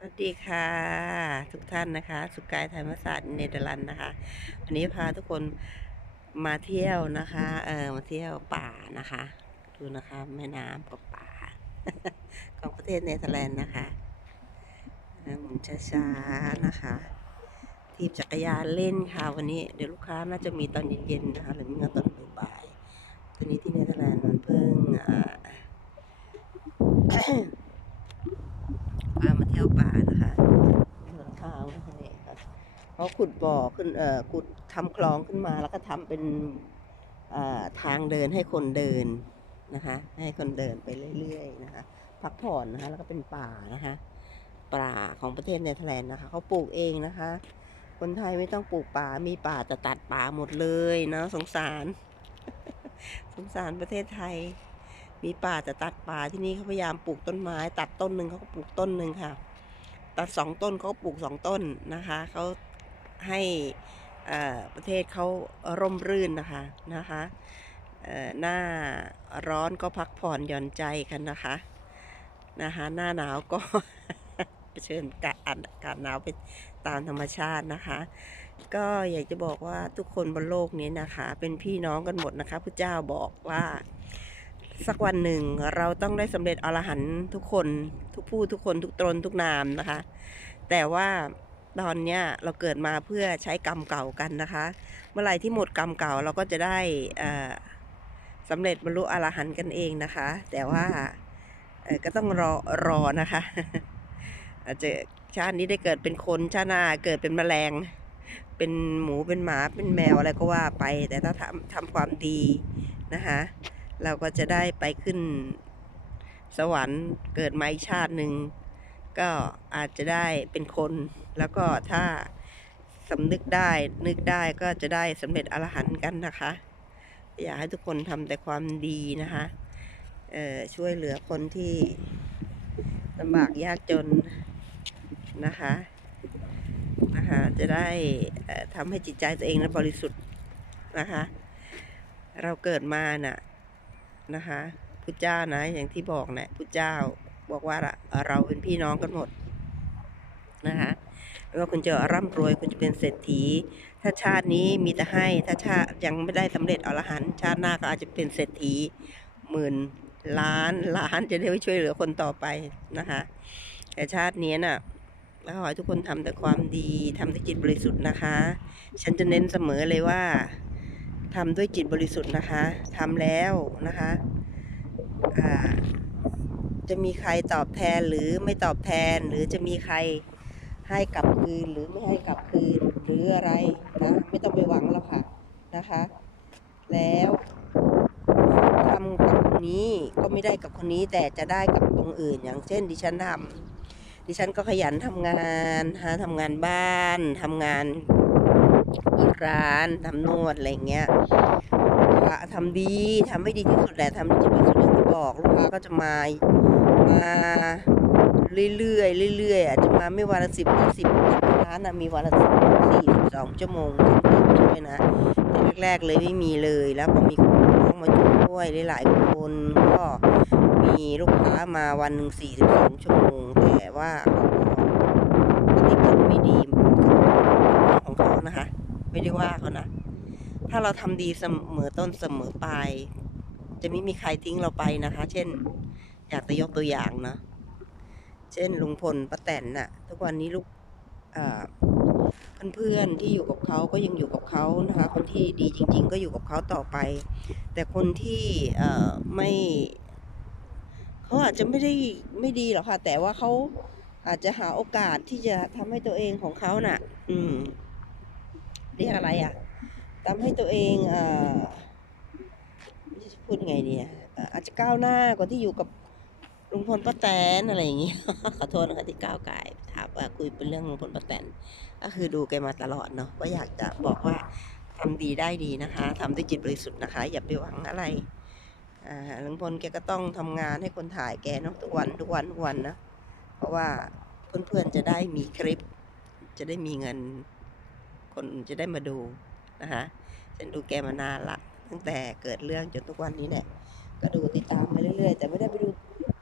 สวัสดีค่ะ ทุกท่านนะคะ สุกายธรรมศาสตร์เนเธอร์แลนด์นะคะ วันนี้พาทุกคนมาเที่ยวนะคะเออมาเที่ยวป่านะคะ ดูนะคะแม่น้ำกับป่า ของประเทศเนเธอร์แลนด์นะคะหมุนช้าๆนะคะทีบจักรยานเล่นค่ะ วันนี้เดี๋ยวลูกค้าน่าจะมีตอนเย็นๆนะคะ หรือไม่ก็ตอนบ่ายๆตอนนี้ที่เนเธอร์แลนด์มันเพิ่งอ่า วป่านะคะหลังคาไม่ให้ครับเขาขุดบ่อขึ้นเอ่อขุดทำคลองขึ้นมาแล้วก็ทำเป็นทางเดินให้คนเดินนะคะ ให้คนเดินไปเรื่อยๆนะคะ พักผ่อนนะคะแล้วก็เป็นป่านะคะป่าของประเทศเนเธอร์แลนด์นะคะเขาปลูกเองนะคะ คนไทยไม่ต้องปลูกป่ามีป่าแต่ตัดป่าหมดเลยเนาะสงสาร สงสารประเทศไทย มีป่าแต่ตัดป่าที่นี่เขาพยายามปลูกต้นไม้ ตัดต้นหนึ่งเขาก็ปลูกต้นหนึ่งค่ะ ตัดสองต้นเขาปลูกสองต้นนะคะเขาให้ประเทศเขาร่มรื่นนะคะนะคะหน้าร้อนก็พักผ่อนหย่อนใจกันนะคะนะคะ หน้าหนาวก็เผชิญกับอากาศหนาวไปตามธรรมชาตินะคะ ก็อยากจะบอกว่าทุกคนบนโลกนี้นะคะ เป็นพี่น้องกันหมดนะคะพระเจ้าบอกว่า สักวันหนึ่งเราต้องได้สำเร็จอรหันต์ทุกคนทุกผู้ทุกคนทุกตนทุกนามนะคะ แต่ว่าตอนเนี้ยเราเกิดมาเพื่อใช้กรรมเก่ากันนะคะ เมื่อไหร่ที่หมดกรรมเก่าเราก็จะได้เออสำเร็จบรรลุอรหันต์กันเองนะคะ แต่ว่าเออก็ต้องรอรอนะคะอาจจะชาตินี้ได้เกิดเป็นคนชาติหน้าเกิดเป็นแมลง เป็นหมูเป็นหมาเป็นแมวอะไรก็ว่าไป แต่ถ้าทำทำความดีนะคะ เราก็จะได้ไปขึ้นสวรรค์เกิดมาอีกชาติหนึ่งก็อาจจะได้เป็นคน แล้วก็ถ้าสำนึกได้นึกได้ก็จะได้สำเร็จอรหันต์กันนะคะ อยากให้ทุกคนทำแต่ความดีนะคะช่วยเหลือคนที่ลำบากยากจนนะคะนะคะจะได้ทำให้จิตใจตัวเองนั้นบริสุทธิ์นะคะ เราเกิดมาน่ะ นะคะพุทธเจ้านะอย่างที่บอกนะพุทธเจ้าบอกว่าเราเป็นพี่น้องกันหมดนะคะไม่ว่าคุณจะร่ำรวยคุณจะเป็นเศรษฐี ถ้าชาตินี้มีแต่ให้ถ้าชาติยังไม่ได้สำเร็จอรหันต์ชาติหน้าก็อาจจะเป็นเศรษฐีหมื่นล้านล้านจะได้ไปช่วยเหลือคนต่อไปนะคะแต่ชาตินี้น่ะแล้วขอให้ทุกคนทำแต่ความดีทำด้วยจิตบริสุทธิ์นะคะ ฉันจะเน้นเสมอเลยว่า ทำด้วยจิตบริสุทธิ์นะคะทำแล้วนะคะจะมีใครตอบแทนหรือไม่ตอบแทน หรือจะมีใครให้กลับคืนหรือไม่ให้กลับคืนหรืออะไรนะไม่ต้องไปหวังแล้วค่ะนะคะ แล้วทำกับคนนี้ก็ไม่ได้กับคนนี้แต่จะได้กับตรงอื่น อย่างเช่น ดิฉันทำดิฉันก็ขยันทำงานหาทำงานบ้านทำงาน ร้านทำนวดอะไรเงี้ยค่ะทำดีทำให้ดีที่สุดแหละทำดีที่สุดอย่างที่บอกลูกค้าก็จะมามาเรื่อยๆเรื่อยๆอาจจะมาไม่วันละสิบยี่สิบร้านนะมีวันละสิบสี่สิบสองชั่วโมงช่วยนะแต่แรกๆเลยไม่มีเลยแล้วพอมีคน้องมาช่วยหลายๆคนก็มีลูกค้ามาวันหนึ่งสี่สิบสองชั่วโมงแต่ว่าเขาก็ปฏิบัติไม่ดีกับของเนะคะ ไม่ได้ว่าเขานะ ถ้าเราทำดีเสมอต้นเสมอปลายจะไม่มีใครทิ้งเราไปนะคะ เช่น อยากจะยกตัวอย่างเนาะเช่นลุงพลป้าแตนน่ะ ทุกวันนี้ลูกเพื่อนๆที่อยู่กับเขาก็ยังอยู่กับเขานะคะ คนที่ดีจริง ๆ ก็อยู่กับเขาต่อไป แต่คนที่ไม่เขาอาจจะไม่ได้ไม่ดีหรอกค่ะ แต่ว่าเขาอาจจะหาโอกาสที่จะทำให้ตัวเองของเขาน่ะ อืม เรียกอะไรอะทำให้ตัวเองเอ่อจะพูดยังไงดีอะเอ่ออาจจะก้าวหน้ากว่าที่อยู่กับลุงพลป้าแตนอะไรอย่างเงี้ยขอโทษนะคะที่ก้าวไก่ถามว่าคุยเป็นเรื่องลุงพลป้าแตนก็คือดูแกมาตลอดเนาะก็อยากจะบอกว่าทำดีได้ดีนะคะทำด้วยจิตบริสุทธิ์นะคะ อย่าไปหวังอะไรอ่าลุงพลแกก็ต้องทำงานให้คนถ่ายแกเนาะทุกวันทุกวันทุกวันนะเพราะว่าเพื่อนๆจะได้มีคลิป จะได้มีเงิน คนจะได้มาดูนะคะฉันดูแกมานานละตั้งแต่เกิดเรื่องจนทุกวันนี้เนี่ยก็ดูติดตามมาเรื่อยๆ แต่ไม่ได้ไปดู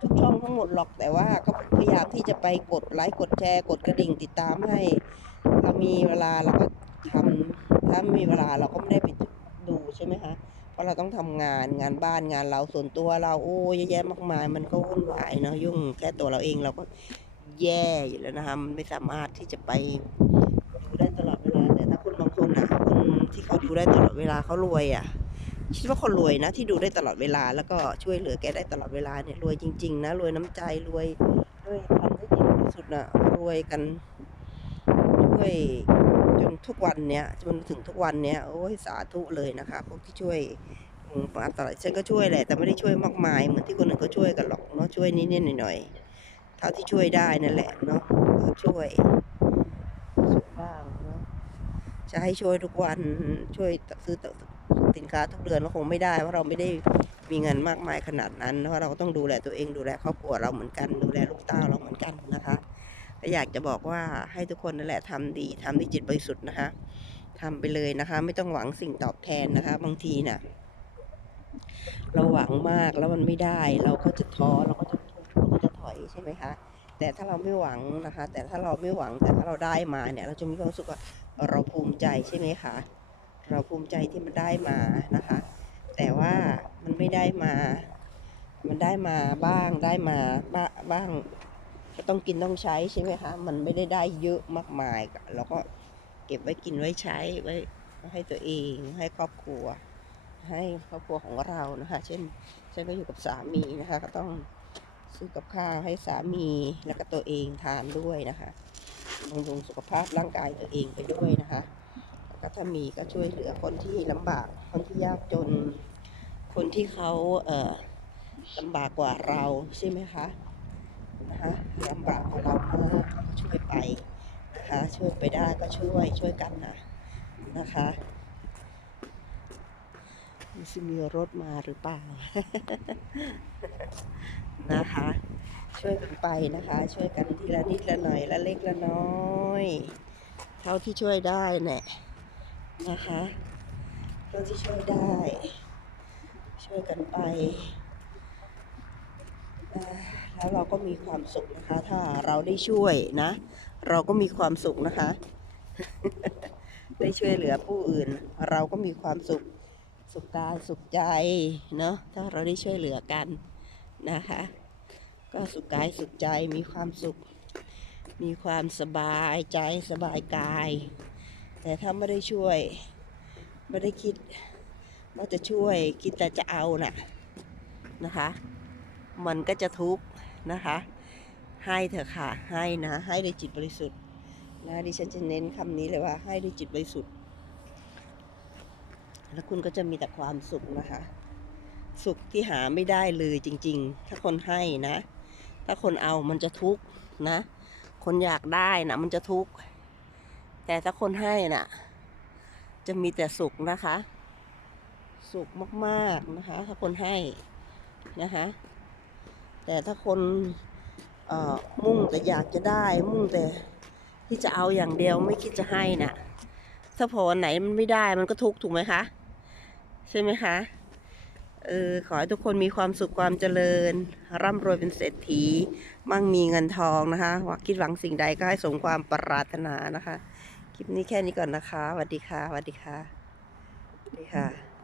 ทุกช่องทั้งหมดหรอกแต่ว่าก็พยายามที่จะไปกดไลค์กดแชร์ กดกระดิ่งติดตามให้ถ้ามีเวลาเราก็ทำถ้ามีเวลาเราก็ไม่ได้ไปดูใช่ไหมคะเพราะเราต้องทำงานงานบ้านงานเราส่วนตัวเราโอ้ยแยะมากมาย มันก็วุ่นวายเนาะยุ่งแค่ตัวเราเองเราก็แย่อยู่แล้วนะคะไม่สามารถที่จะไป ที่เขาดูได้ตลอดเวลาเขารวยอะคิดว่าคนรวยนะ ที่ดูได้ตลอดเวลาแล้วก็ช่วยเหลือแกได้ตลอดเวลาเนี่ยรวยจริง ๆ นะรวยน้ำใจรวยด้วยทำได้จริงที่สุดนะรวยกันด้วยจนทุกวันเนี้ยจนถึงทุกวันเนี้ยโอ้ยสาธุเลยนะคะพวกที่ช่วยมาตลอดฉันก็ช่วยแหละแต่ไม่ได้ช่วยมากมายเหมือนที่คนอื่นเขาช่วยกันหรอกเนาะช่วยนิดๆหน่อยๆเท่าที่ช่วยได้นั่นแหละเนาะก็ช่วยช่วยบ้างเนาะจะ ให้ช่วยทุกวันช่วยซื้อสินค้าทุกเดือนก็คงไม่ได้เพราะเราไม่ได้มีเงินมากมายขนาดนั้น เพราะเราต้องดูแลตัวเองดูแลครอบครัวเราเหมือนกันดูแลลูกเต้าเราเหมือนกันนะคะก็อยากจะบอกว่าให้ทุกคนนั่นแหละทำดีทำด้วยจิตบริสุทธิ์นะคะทำไปเลยนะคะ ไม่ต้องหวังสิ่งตอบแทนนะคะ บางทีน่ะเราหวังมากแล้วมันไม่ได้ เราก็จะท้อเราก็จะทุกข์เราก็จะถอยใช่ไหมคะแต่ถ้าเราไม่หวังนะคะ แต่ถ้าเราไม่หวังแต่ถ้าเราได้มาเนี่ย เราจะมีความรู้สึกว่า เราภูมิใจใช่ไหมคะเราภูมิใจที่มันได้มานะคะ แต่ว่ามันไม่ได้มา มันได้มาบ้างได้มาบ้าบ้างก็ต้องกินต้องใช้ใช่ไหมคะมันไม่ได้ได้เยอะมากมายเราก็เก็บไว้กินไว้ใช้ไว้ให้ตัวเองให้ครอบครัว ให้ครอบครัวของเรานะคะ เช่นฉันก็อยู่กับสามีนะคะ ก็ต้องซื้อกับข้าวให้สามีแล้วก็ตัวเองทานด้วยนะคะ บำรุงสุขภาพร่างกายตัวเองไปด้วยนะคะก็ถ้ามีก็ช่วยเหลือคนที่ลำบาก คนที่ยากจน คนที่เขาเอ่อลำบากกว่าเราใช่ไหมคะนะคะลำบากกว่าเรามากก็ช่วยไปนะคะช่วยไปได้ก็ช่วยช่วยกันนะนะคะมีสิมีรถมาหรือเปล่า นะคะ ช่วยกันไปนะคะ ช่วยกันทีละนิดละหน่อยละเล็กละน้อย เท่าที่ช่วยได้เนี่ยนะคะเท่าที่ช่วยได้ ช่วยกันไปแล้วเราก็มีความสุขนะคะ ถ้าเราได้ช่วยนะ เราก็มีความสุขนะคะ ได้ช่วยเหลือผู้อื่น เราก็มีความสุขสุขกายสุขใจเนาะถ้าเราได้ช่วยเหลือกันนะคะ ก็สุขกายสุขใจมีความสุข มีความสบายใจสบายกาย แต่ถ้าไม่ได้ช่วย ไม่ได้คิดว่าจะช่วยคิดแต่จะเอาน่ะนะคะ มันก็จะทุกข์นะคะ ให้เถอะค่ะ ให้นะ ให้ด้วยจิตบริสุทธิ์นะดิฉันจะเน้นคำนี้เลยว่าให้ด้วยจิตบริสุทธิ์ แล้วคุณก็จะมีแต่ความสุขนะคะ สุขที่หาไม่ได้เลยจริง ๆ ถ้าคนให้นะ ถ้าคนเอามันจะทุกข์นะ คนอยากได้นะมันจะทุกข์ แต่ถ้าคนให้น่ะ จะมีแต่สุขนะคะ สุขมากๆนะคะ ถ้าคนให้นะคะ แต่ถ้าคนเออมุ่งแต่อยากจะได้ มุ่งแต่ที่จะเอาอย่างเดียวไม่คิดจะให้น่ะ ถ้าพอวันไหนมันไม่ได้มันก็ทุกข์ถูกไหมคะ ใช่ไหมคะ เออขอให้ทุกคนมีความสุขความเจริญ ร่ำรวยเป็นเศรษฐี มั่งมีเงินทองนะคะหวังคิดหวังสิ่งใดก็ให้สมความปรารถนานะคะ คลิปนี้แค่นี้ก่อนนะคะสวัสดีค่ะสวัสดีค่ะสวัสดีค่ะ